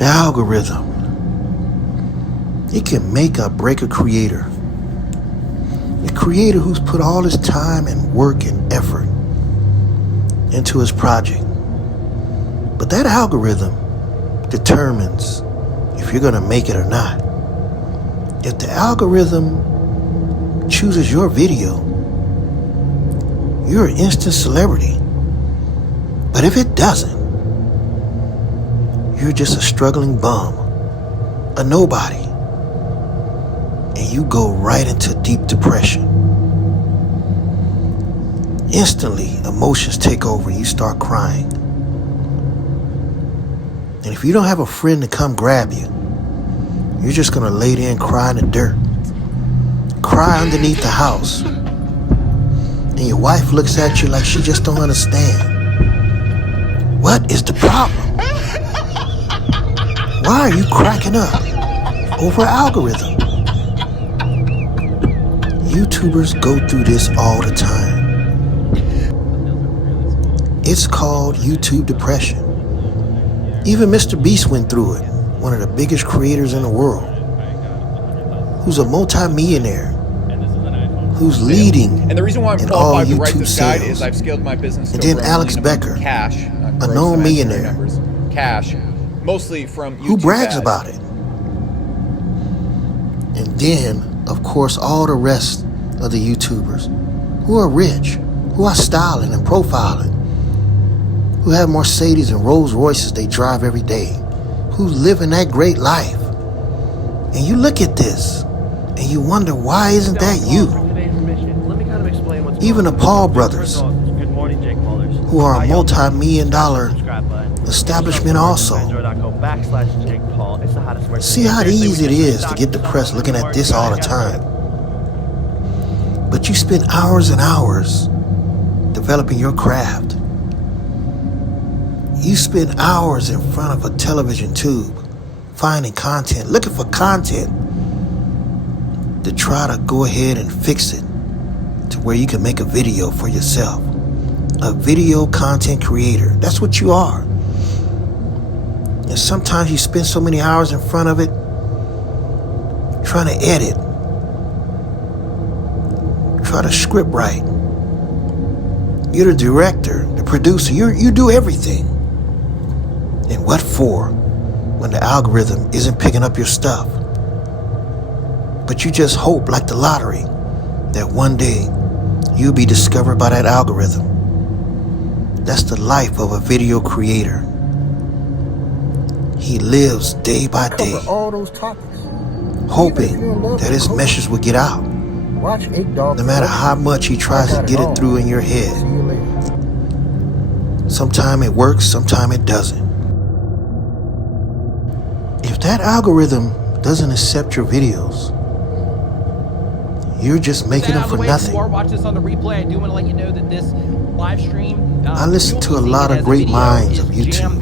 The algorithm. It can make or break a creator. A creator who's put all his time and work and effort into his project. But that algorithm determines if you're going to make it or not. If the algorithm chooses your video, you're an instant celebrity. But if it doesn't, you're just a struggling bum, a nobody, and you go right into deep depression. Instantly, emotions take over and you start crying. And if you don't have a friend to come grab you, you're just gonna lay there and cry in the dirt. Cry underneath the house. And your wife looks at you like she just don't understand. What is the problem? Why are you cracking up over algorithm? YouTubers go through this all the time. It's called YouTube depression. Even Mr. Beast went through it, one of the biggest creators in the world, who's a multi-millionaire, who's leading and the reason why I'm in all qualified to write YouTube this guide sales. is I've scaled my business And to then over Alex $1 million Becker, cash, a known millionaire, cash, mostly from YouTube who brags ads. about it. And then, of course, all the rest of the YouTubers who are rich, who are styling and profiling, who have Mercedes and Rolls Royces they drive every day, who live in that great life. And you look at this and you wonder, why isn't that you? Even the Paul brothers, who are a multi-million-dollar establishment also. See how easy it is to get depressed looking at this all the time. But you spend hours and hours developing your craft. You spend hours in front of a television tube, finding content, looking for content to try to go ahead and fix it to where you can make a video for yourself. A video content creator. That's what you are. And sometimes you spend so many hours in front of it trying to edit, try to script write. You're the director, the producer. You do everything. And what for when the algorithm isn't picking up your stuff? But you just hope, like the lottery, that one day you'll be discovered by that algorithm. That's the life of a video creator. He lives day by day, all those topics, hoping that his message will get out, watch 8 dogs. no matter how much he tries to get it through in your head. See you later. Sometimes it works, sometimes it doesn't. If that algorithm doesn't accept your videos, you're just making them for nothing. Watch this on the replay. I do want to let you know that this live stream. I listen to a lot of great minds of YouTube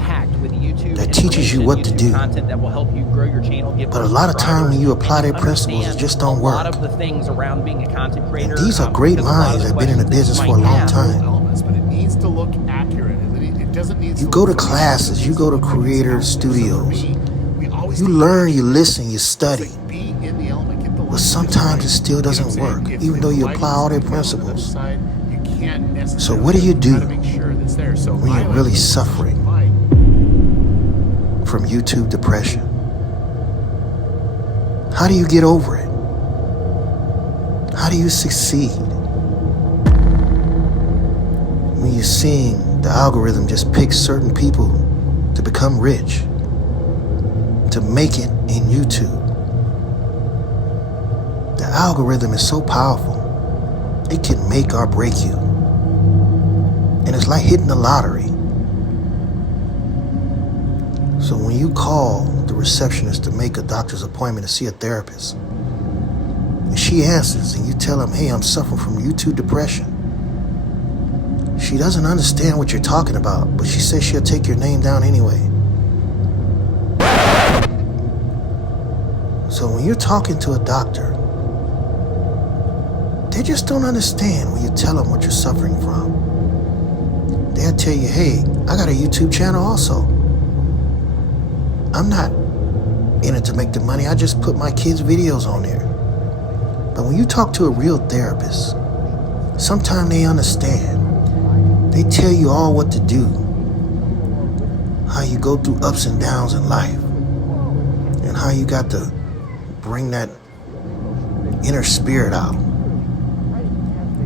that teaches you what to do. But a lot of time when you apply their principles, it just don't work. And these are great minds that have been in the business for a long time. But it needs to look accurate. It doesn't need to. You go to classes, you go to creator studios. You learn, you listen, you study. But sometimes it still doesn't work, even though you apply all their principles. So what do you do when you're really suffering from YouTube depression? How do you get over it? How do you succeed when you're seeing the algorithm just pick certain people to become rich, to make it in YouTube? The algorithm is so powerful, it can make or break you. And it's like hitting the lottery. So when you call the receptionist to make a doctor's appointment to see a therapist, and she answers and you tell them, hey, I'm suffering from YouTube depression. She doesn't understand what you're talking about, but she says she'll take your name down anyway. So when you're talking to a doctor, they just don't understand when you tell them what you're suffering from. They'll tell you, hey, I got a YouTube channel also. I'm not in it to make the money. I just put my kids' videos on there. But when you talk to a real therapist, sometimes they understand. They tell you all what to do, how you go through ups and downs in life, and how you got to bring that inner spirit out.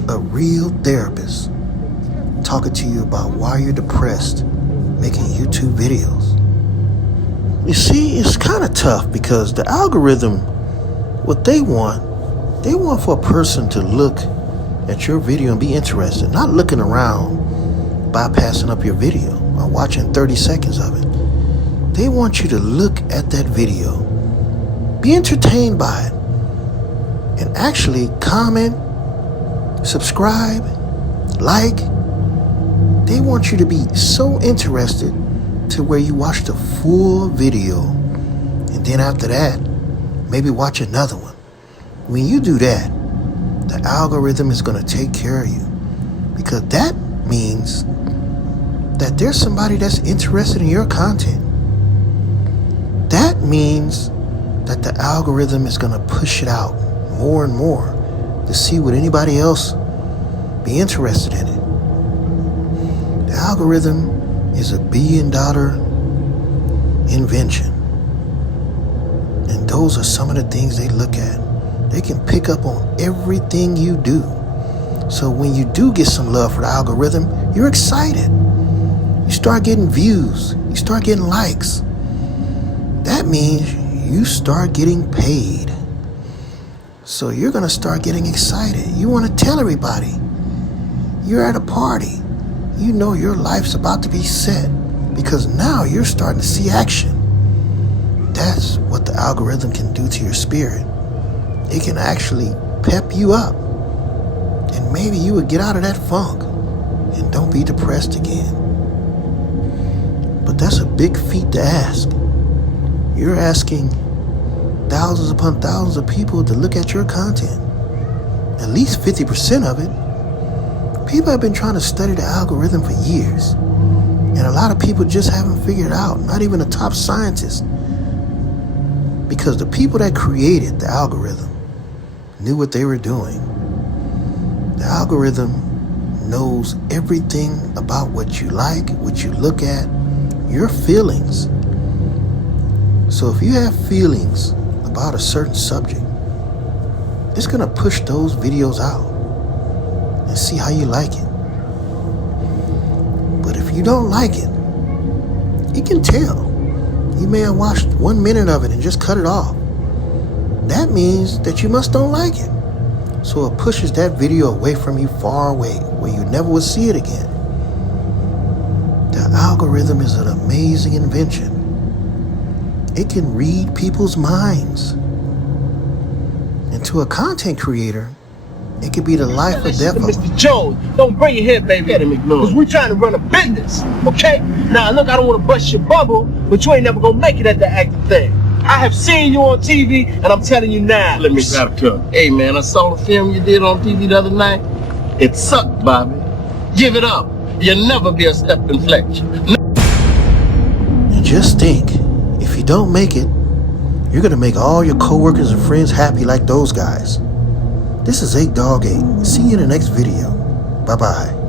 A real therapist talking to you about why you're depressed, making YouTube videos. You see, it's kind of tough because the algorithm, what they want for a person to look at your video and be interested, not looking around, bypassing up your video or watching 30 seconds of it. They want you to look at that video, be entertained by it, and actually comment, subscribe, like. They want you to be so interested to where you watch the full video, and then after that, maybe watch another one. When you do that, the algorithm is going to take care of you, because that means that there's somebody that's interested in your content. That means that the algorithm is going to push it out more and more to see would anybody else be interested in it. The algorithm is $1 billion invention. And those are some of the things they look at. They can pick up on everything you do. So when you do get some love for the algorithm, you're excited. You start getting views. You start getting likes. That means you start getting paid. So you're going to start getting excited. You want to tell everybody. You're at a party. You know your life's about to be set because now you're starting to see action. That's what the algorithm can do to your spirit. It can actually pep you up. And maybe you would get out of that funk and don't be depressed again. But that's a big feat to ask. You're asking thousands upon thousands of people to look at your content. At least 50% of it. People have been trying to study the algorithm for years. And a lot of people just haven't figured it out, not even the top scientists. Because the people that created the algorithm knew what they were doing. The algorithm knows everything about what you like, what you look at, your feelings. So if you have feelings about a certain subject, it's going to push those videos out and see how you like it. But if you don't like it, it can tell. You may have watched 1 minute of it and just cut it off. That means that you must don't like it. So it pushes that video away from you, far away, where you never will see it again. The algorithm is an amazing invention. It can read people's minds. And to a content creator, it could be the life or death of them. Mr. Jones, don't bring it here, baby. Because we're trying to run a business, okay? Now, look, I don't want to bust your bubble, but you ain't never going to make it at the acting thing. I have seen you on TV, and I'm telling you now. Let me grab a cup. Hey, man, I saw the film you did on TV the other night. It sucked, Bobby. Give it up. You'll never be a step inflection. And just think, if you don't make it, you're going to make all your coworkers and friends happy like those guys. This is 8 Dog 8. See you in the next video. Bye-bye.